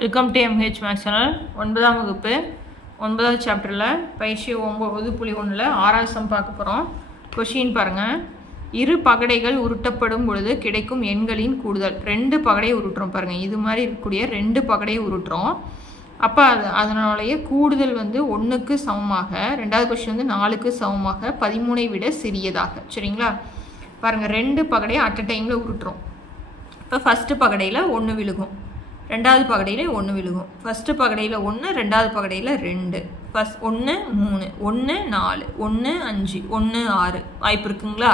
Welcome to MH maths channel. 9ஆம் வகுப்பு 9வது சாப்டரில் பயிற்சி 9.1ல் 6வது சம் பார்க்க போகிறோம். கொஷின் பாருங்கள். இரு பகடைகள் உருட்டப்படும் பொழுது கிடைக்கும் எண்களின் கூடுதல். 2 பகடையை உருட்டுறோம் பாருங்கள். இது மாதிரி இருக்கக்கூடிய 2 பகடையை உருட்டுறோம். அப்போ அதனுடைய கூடுதல் வந்து 1க்கு சமமாக, 2வது கொஷின் வந்து 4க்கு சமமாக 13ஐ விட சிறியதாக. சரிங்களா? பாருங்கள், 2 பகடையை அட் அ டைமில் உருட்டுறோம். இப்போ ஃபஸ்ட்டு பகடையில் 1 விழுகும், 2வது பகடையில் 1 விழுகும். ஃபஸ்ட்டு பகடையில் 1, 2வது பகடையில் 2, ஃபஸ்ட் 1 3, 1 4, 1 5, 1 6 வாய்ப்பு இருக்குங்களா?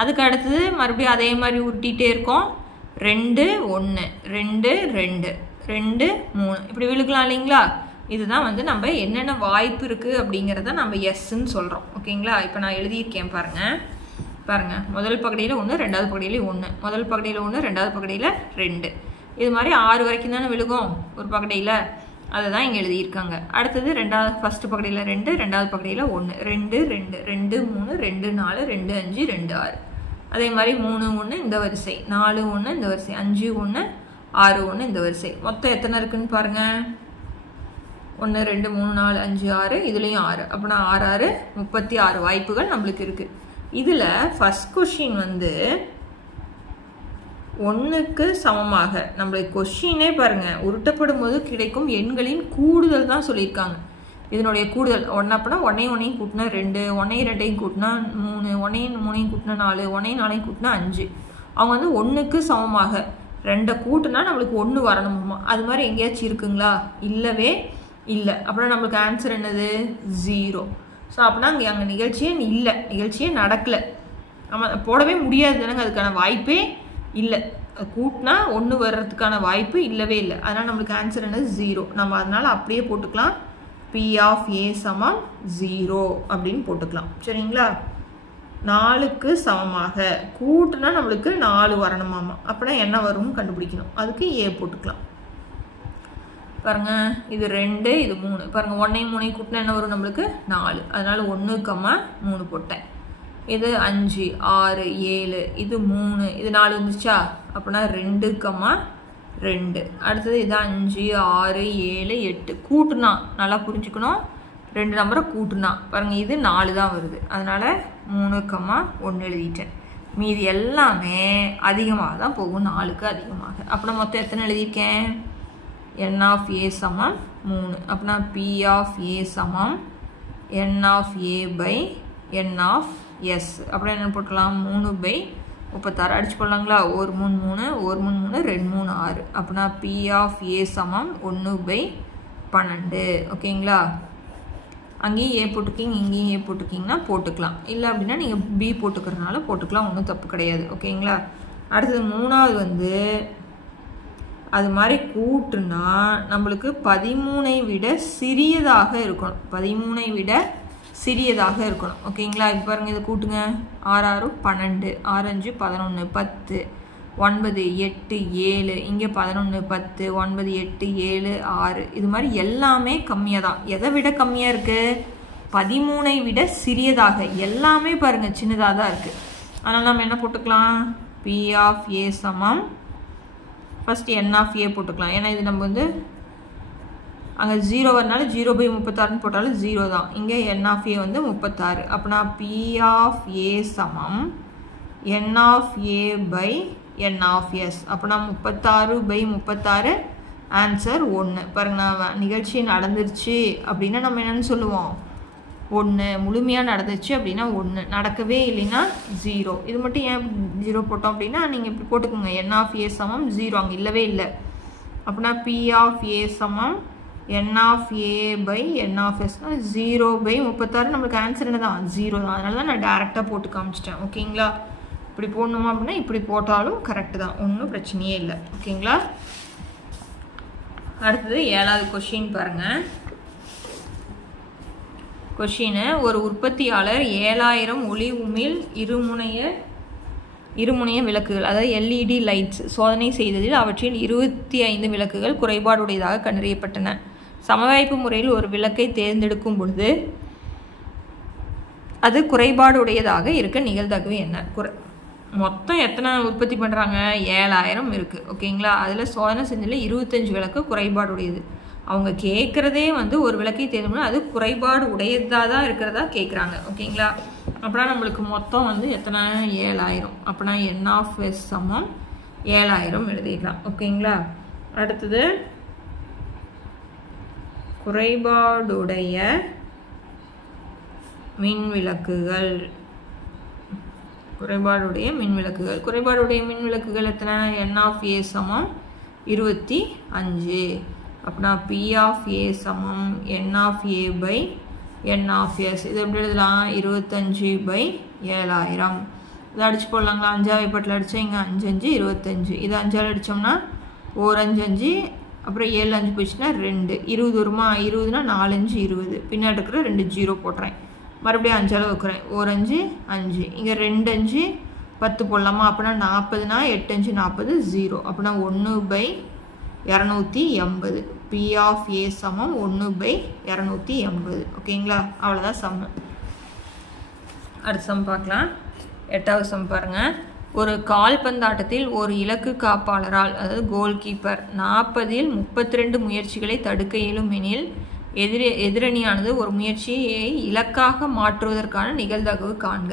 அதுக்கு அடுத்தது மறுபடியும் அதே மாதிரி உருட்டிகிட்டே இருக்கோம். 2 1, 2 2, 2 3 இப்படி விழுக்கலாம் இல்லைங்களா? இதுதான் வந்து நம்ம என்னென்ன வாய்ப்பு இருக்குது அப்படிங்கிறத நம்ம எஸ்ன்னு சொல்கிறோம். ஓகேங்களா? இப்போ நான் எழுதியிருக்கேன் பாருங்கள். முதல் பகடையில் 1, 2வது பகடையில் 1, முதல் பகடையில் 1, 2வது பகடையில் 2. இது மாதிரி 6 வரைக்கும் தானே விழுகும் ஒரு பகடையில். அதை தான் இங்கே எழுதியிருக்காங்க. அடுத்தது ஃபஸ்ட்டு பகடையில் 2, 2வது பகடையில் 1, 2 2, 2 3, 2 4, 2 5, 2 6. அதே மாதிரி 3 1 இந்த வரிசை, 4 1 இந்த வரிசை, 5 1, 6 1 இந்த வரிசை. மொத்தம் எத்தனை இருக்குன்னு பாருங்கள். 1 2 3 4 5 6, இதுலேயும் 6. அப்படின்னா 6 6 36 வாய்ப்புகள் நம்மளுக்கு இருக்குது. இதில் ஃபஸ்ட் கொஷின் வந்து 1க்கு சமமாக, நம்மளுக்கு கொஷினே பாருங்கள், உருட்டப்படும் போது கிடைக்கும் எண்களின் கூடுதல் தான் சொல்லியிருக்காங்க. இதனுடைய கூடுதல் 1 அப்படின்னா 1 கூட்டினா 2, 1 2 கூட்டினா 3, 1 3 கூட்டினா 4, 1 4 கூட்டினா 5. அவங்க வந்து 1க்கு சமமாக 2 கூட்டினா நம்மளுக்கு 1 வரணுமா? அது மாதிரி எங்கேயாச்சும் இருக்குங்களா? இல்லவே இல்லை. அப்படின்னா நம்மளுக்கு ஆன்சர் என்னது? 0. ஸோ அப்படின்னா அங்கே நிகழ்ச்சியே நடக்கலை. நம்ம போடவே முடியாது தானங்க, அதுக்கான வாய்ப்பே இல்லை. கூட்டினா 1 வர்றதுக்கான வாய்ப்பு இல்லவே இல்லை. அதனால் நம்மளுக்கு ஆன்சர் என்னது? 0. நம்ம அதனால் அப்படியே போட்டுக்கலாம். P of A சமம் 0 அப்படின்னு போட்டுக்கலாம். சரிங்களா? 4க்கு சமமாக கூட்டினா நம்மளுக்கு 4 வரணுமாமா. அப்படின்னா என்ன வரும்னு கண்டுபிடிக்கணும். அதுக்கு A போட்டுக்கலாம். பாருங்க, இது 2, இது 3. பாருங்க, 1 3 கூட்டினா என்ன வரும்? நம்மளுக்கு 4. அதனால 1, 3 போட்டேன். இது 5 6 7, இது 3, இது 4 வந்துச்சா? அப்படின்னா 2, 2. அடுத்தது இது 5 6 7 8. கூட்டுனா நல்லா புரிஞ்சுக்கணும். 2 நம்பரை கூட்டுனா பாருங்க, இது 4 தான் வருது. அதனால 3, 1 எழுதிட்டேன். மீதி எல்லாமே அதிகமாக தான் போகும், 4க்கு அதிகமாக. அப்படின்னா மொத்தம் எத்தனை எழுதியிருக்கேன்? N of A சமம் 3. அப்படின்னா P of A சமம் N of A by N of S. அப்படின்னா என்ன போட்டுக்கலாம்? 3/36 அடிச்சு போடலாங்களா? 1 3 3, 1 3 3, 2 3 6. அப்படின்னா P of A சமம் 1/12. ஓகேங்களா? அங்கேயும் A போட்டுக்கிங்க, இங்கேயும் A போட்டுக்கிங்கன்னா போட்டுக்கலாம். இல்லை அப்படின்னா நீங்கள் B போட்டுக்கிறதுனால போட்டுக்கலாம், ஒன்றும் தப்பு கிடையாது. ஓகேங்களா? அடுத்தது 3வது வந்து அது மாதிரி கூட்டுனா நம்மளுக்கு 13ஐ விட சிறியதாக இருக்கணும். 13ஐ விட சிறியதாக இருக்கணும். ஓகேங்களா? இப்போ பாருங்கள், இதை கூட்டுங்க. 6 6 12, 6 5 11, 10 9 8 7, இங்கே 11 10, 9 8 7 6. இது மாதிரி எல்லாமே கம்மியாக தான். எதை விட கம்மியாக இருக்குது? 13ஐ விட சிறியதாக. எல்லாமே பாருங்கள் சின்னதாக தான் இருக்குது. அதனால் நம்ம என்ன போட்டுக்கலாம்? P of A சமம் ஃபஸ்ட் N of A போட்டுக்கலாம். ஏன்னா இது நம்ம வந்து அங்கே 0 வரனால 0/36 போட்டாலும் 0 தான். இங்கே N of A வந்து 36. அப்படின்னா P of A சமம் N of A by N of S. அப்படின்னா 36/36 ஆன்சர் 1. பாருங்க, நான் நிகழ்ச்சி நடந்துருச்சு அப்படின்னா நம்ம என்னென்னு சொல்லுவோம்? 1. முழுமையாக நடந்துச்சு அப்படின்னா 1, நடக்கவே இல்லைன்னா 0. இது மட்டும் ஏன் 0 போட்டோம் அப்படின்னா நீங்கள் இப்படி போட்டுக்கோங்க. N of A சமம் 0, அங்கே இல்லவே இல்லை. அப்படின்னா P of A சமம் N of A by N of S. 0/36 நம்மளுக்கு ஆன்சர் என்ன தான்? 0 தான். அதனால தான் நான் டேரெக்டாக போட்டு காமிச்சிட்டேன். ஓகேங்களா? இப்படி போடணுமா அப்படின்னா இப்படி போட்டாலும் கரெக்டு தான், ஒன்றும் பிரச்சனையே இல்லை. ஓகேங்களா? அடுத்தது 7வது கொஷின் பாருங்கள். கொஷின்: ஒரு உற்பத்தியாளர் 7000 ஒளி உமிழ் இருமுனைய விளக்குகள், அதாவது LED லைட்ஸ் சோதனை செய்ததில் அவற்றில் 25 விளக்குகள் குறைபாடுடையதாக கண்டறியப்பட்டன. சமவாய்ப்பு முறையில் ஒரு விளக்கை தேர்ந்தெடுக்கும் பொழுது அது குறைபாடுடையதாக இருக்க நிகழ்தகவு என்ன? மொத்தம் எத்தனை உற்பத்தி பண்ணுறாங்க? 7000 இருக்குது. ஓகேங்களா? அதில் சோதனை செஞ்சதில் 25 விளக்கு குறைபாடு உடையது. அவங்க கேட்குறதே வந்து ஒரு விளக்கை தேர்ந்தோம்னா அது குறைபாடு உடையதாக தான் இருக்கிறதா கேட்குறாங்க. ஓகேங்களா? அப்படின்னா நம்மளுக்கு மொத்தம் வந்து எத்தனை? 7000. அப்படின்னா n of s சமம் 7000 எழுதிடலாம். ஓகேங்களா? அடுத்தது குறைபாடுடைய மின் விளக்குகள். குறைபாடுடைய மின் விளக்குகள். குறைபாடுடைய மின் விளக்குகள் எத்தனை? n of a சமம் 25. அப்படின்னா p of a சமம் n of a by n of s. இது எப்படி எழுதலாம்? 25/7000. இதை அடிச்சு போடலாங்களா? 5ஆவது பட்டில் அடித்தா இங்கே 5 5 25. இது 5ஆல் அடித்தோம்னா 4 5 5, அப்புறம் 7 5 போச்சுன்னா 2. 20 வருமா? 20னா 4 5 20. பின்னாடி இருக்கிற 2 0 போட்டுறேன். மறுபடியும் 5ஆல் வைக்கிறேன். 1 5 5. இங்கே 2 5 10 போடலாமா? அப்படின்னா 40னா 8 5 40 0. அப்படின்னா 1/280. P of A சமம் 1/280. ஓகேங்களா? அவ்வளோதான் சம்மு. அடுத்த சம் பார்க்கலாம். 8வது சம் பாருங்கள். ஒரு கால்பந்தாட்டத்தில் ஒரு இலக்கு காப்பாளரால், அதாவது கோல் கீப்பர், 40இல் 32 முயற்சிகளை தடுக்க இயலும் எனில் எதிரணியானது ஒரு முயற்சியை இலக்காக மாற்றுவதற்கான நிகழ்தகவு காண்க.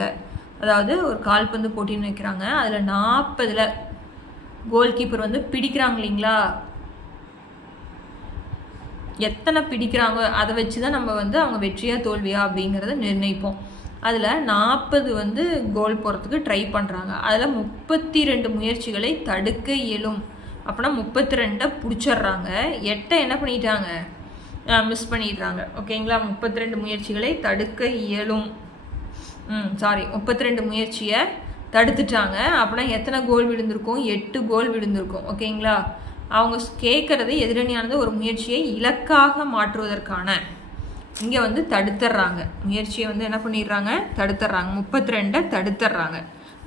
அதாவது ஒரு கால்பந்து போட்டின்னு வைக்கிறாங்க. அதில் 40ல் கோல் கீப்பர் வந்து பிடிக்கிறாங்க இல்லைங்களா? எத்தனை பிடிக்கிறாங்க அதை வச்சு தான் நம்ம வந்து அவங்க வெற்றியா தோல்வியா அப்படிங்கிறத நிர்ணயிப்போம். அதில் 40 வந்து கோல் போகிறதுக்கு ட்ரை பண்ணுறாங்க. அதில் 32 முயற்சிகளை தடுக்க இயலும். அப்படின்னா 32 பிடிச்சிட்றாங்க. 8 என்ன பண்ணிட்டாங்க? மிஸ் பண்ணிடுறாங்க. ஓகேங்களா? 32 முயற்சிகளை தடுக்க இயலும். 32 முயற்சியை தடுத்துட்டாங்க. அப்படின்னா எத்தனை கோல் விழுந்திருக்கும்? 8 கோல் விழுந்திருக்கும். ஓகேங்களா? அவங்க கேட்குறது எதிரணியானது ஒரு முயற்சியை இலக்காக மாற்றுவதற்கான, இங்கே வந்து தடுத்துடுறாங்க. முயற்சியை வந்து என்ன பண்ணிடுறாங்க? தடுத்துடுறாங்க. 32 தடுத்துடுறாங்க.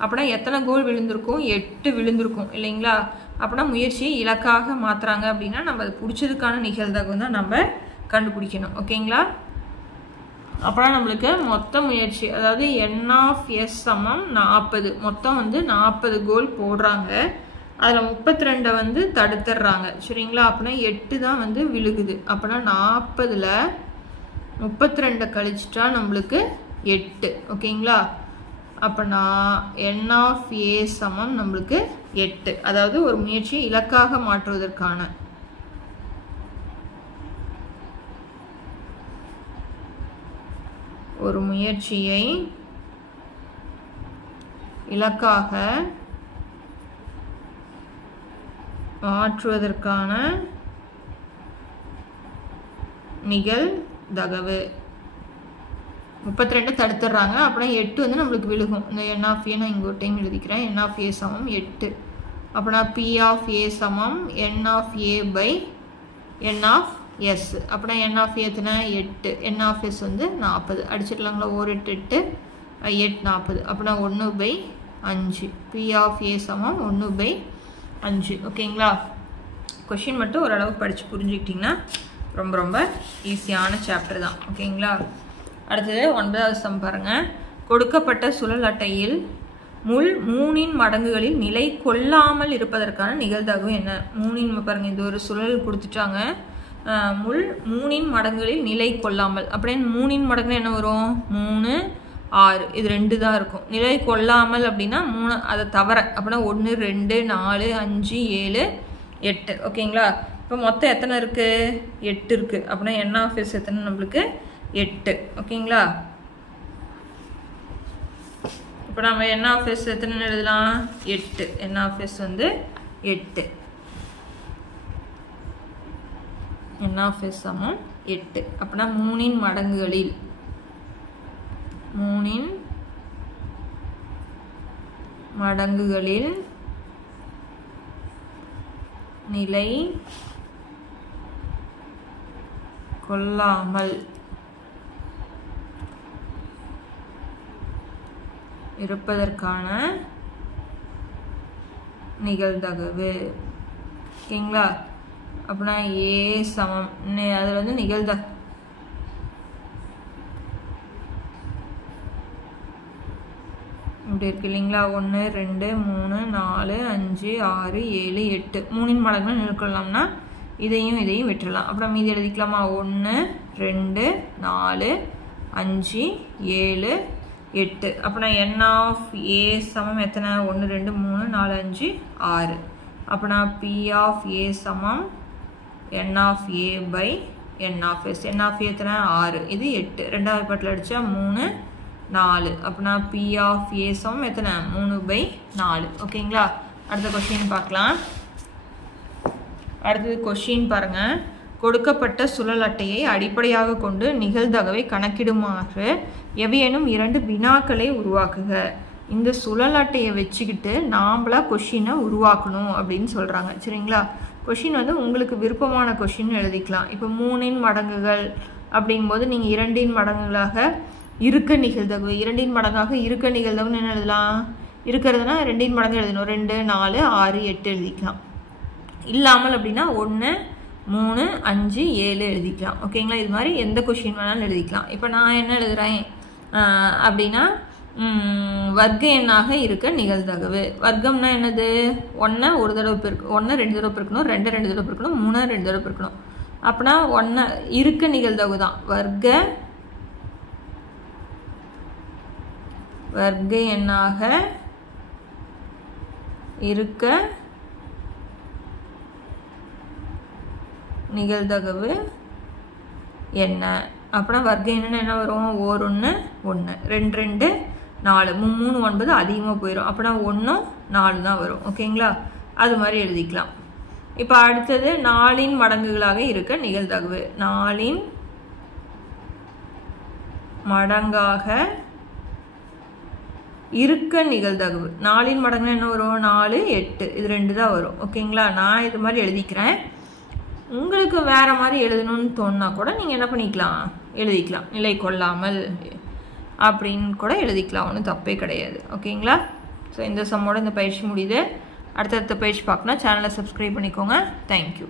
அப்படின்னா எத்தனை கோல் விழுந்திருக்கும்? 8 விழுந்திருக்கும் இல்லைங்களா? அப்படின்னா முயற்சியை இலக்காக மாற்றுறாங்க. அப்படின்னா நம்ம அது பிடிச்சதுக்கான நிகழ்தகவு தான் நம்ம கண்டுபிடிக்கணும். ஓகேங்களா? அப்புறம் நம்மளுக்கு மொத்த முயற்சி, அதாவது n of s சமம் 40. மொத்தம் வந்து 40 கோல் போடுறாங்க. அதில் 32 வந்து தடுத்துடுறாங்க. சரிங்களா? அப்படின்னா 8 தான் வந்து விழுகுது. அப்படின்னா 40ல் 32 கழிச்சிட்டா நம்மளுக்கு 8. ஓகேங்களா? அப்போனா n of a சமம் நம்மளுக்கு 8. அதாவது ஒரு முயற்சியை இலக்காக மாற்றுவதற்கான, ஒரு முயற்சியை இலக்காக மாற்றுவதற்கான நிகழ்தகவு. 32 தடுத்துடுறாங்க. அப்படின்னா 8 வந்து நம்மளுக்கு விழுகும். இந்த n of a நான் இங்கே ஒரு டைம் எழுதிக்கிறேன். n of a சமம் 8. அப்படின்னா p of a சமம் n of a by n of s. அப்படின்னா n of a எத்தனை? 8. n of s வந்து 40. அடிச்சிடலாங்களா? 1 8 8 8 40. அப்படின்னா 1/5. p of a சமம் 1/5. ஓகேங்களா? கொஷின் மட்டும் ஓரளவுக்கு படித்து புரிஞ்சுக்கிட்டிங்கன்னா ரொம்ப ரொம்ப ஈஸியான சாப்டர் தான். ஓகேங்களா? அடுத்தது 9வது சம் பாருங்கள். கொடுக்கப்பட்ட சுழல் அட்டையில் முள் 3 மடங்குகளில் நிலை கொள்ளாமல் இருப்பதற்கான நிகழ்தகவு என்ன? 3 பாருங்கள், இது ஒரு சுழல் கொடுத்துட்டாங்க. முள் 3 மடங்குகளில் நிலை கொள்ளாமல். அப்படின்னு 3 மடங்குல என்ன வரும்? 3 6. இது 2 தான் இருக்கும். நிலை கொள்ளாமல் அப்படின்னா 3 அதை தவிர. அப்படின்னா 1 2 4 5 7 8. ஓகேங்களா? இப்போ மொத்தம் எத்தனை இருக்குது? 8 இருக்குது. அப்படின்னா n of s எத்தனை? நம்மளுக்கு 8. ஓகேங்களா? இப்போ நம்ம n of s எத்தனை எழுதலாம்? 8. n of s வந்து 8. n of s சமம் 8. அப்படின்னா 3 மடங்குகளில், 3 மடங்குகளில் நிலை கொள்ளாமல் இருப்பதற்கான நிகழ்தகவு. ஓகேங்களா? அப்படின்னா a சமம், அது வந்து நிகழ்தகவு இப்படி இருக்கு இல்லைங்களா 1 2 3 4 5 6 7 8 3 மடங்குன்னு நிற்கலாம்னா இதையும் விட்டுறலாம். அப்புறம் மீதி எழுதிக்கலாமா 1 2 4 5 7 8. அப்போனா n of a சமம் எத்தனை 1 2 3 4 5 6. அப்போனா p of a சமம் n of a by n of s. n of a எத்தனை 6, இது 8. ரெண்டாவது பாட்டில் அடித்தா 3 4. அப்போனா p of a சமம் எத்தனை 3 by 4. ஓகேங்களா? அடுத்த கொஸ்டின் பார்க்கலாம். அடுத்தது கொஸ்டின் பாருங்க. கொடுக்கப்பட்ட சுழல் அட்டையை அடிப்படையாக கொண்டு நிகழ்தகவை கணக்கிடுமாறு எவையேனும் 2 வினாக்களை உருவாக்குக. இந்த சுழல் அட்டையை வச்சுக்கிட்டு நாமளா கொஷினை உருவாக்கணும் அப்படின்னு சொல்கிறாங்க. சரிங்களா? கொஷின் வந்து உங்களுக்கு விருப்பமான கொஷின் எழுதிக்கலாம். இப்போ 3 மடங்குகள் அப்படிங்கும்போது நீங்கள் 2 மடங்குகளாக இருக்க நிகழ்தகவு, 2 மடங்காக இருக்க நிகழ்தகவுன்னு என்ன எழுதலாம்? இருக்கிறதுனா 2 மடங்கு எழுதணும். 2 4 6 8 எழுதிக்கலாம். இல்லாமல் அப்படின்னா 1 3 5 7 எழுதிக்கலாம். ஓகேங்களா? இது மாதிரி எந்த கொஷின் வேணாலும் எழுதிக்கலாம். இப்போ நான் என்ன எழுதுகிறேன் அப்படின்னா வர்க்க எண்ணாக இருக்க நிகழ்தகவு. வர்க்கம்னா என்னது? 1 ஒரு தடவை பெருக்கணும், 1 2 தடவை பெருக்கணும், 2 2 தடவை பெருக்கணும், 3 2 தடவை பெருக்கணும். அப்படின்னா 1 இருக்க நிகழ்தகவு தான் வர்க்க எண்ணாக இருக்க நிகழ்தகவு என்ன? அப்படின்னா வர்க்க எண்ணு என்ன வரும்? 1 1 2 2 4 3 9 அதிகமாக போயிடும். அப்படின்னா 1 4 தான் வரும். ஓகேங்களா? அது மாதிரி எழுதிக்கலாம். இப்போ அடுத்தது 4 மடங்குகளாக இருக்க நிகழ்தகவு. 4 மடங்காக இருக்க நிகழ்தகவு. 4 மடங்குனா என்ன வரும்? 4 8 இது 2 தான் வரும். ஓகேங்களா? நான் இது மாதிரி எழுதிக்கிறேன். உங்களுக்கு வேறு மாதிரி எழுதணும்னு தோணுனா கூட நீங்கள் என்ன பண்ணிக்கலாம்? எழுதிக்கலாம். நிலை கொள்ளாமல் அப்படின்னு கூட எழுதிக்கலாம். ஒன்றும் தப்பே கிடையாது. ஓகேங்களா? ஸோ இந்த சம்மோட இந்த பயிற்சி முடியுது. அடுத்தடுத்த பயிற்சி பார்க்கணும். சேனலை சப்ஸ்கிரைப் பண்ணிக்கோங்க. தேங்க்யூ.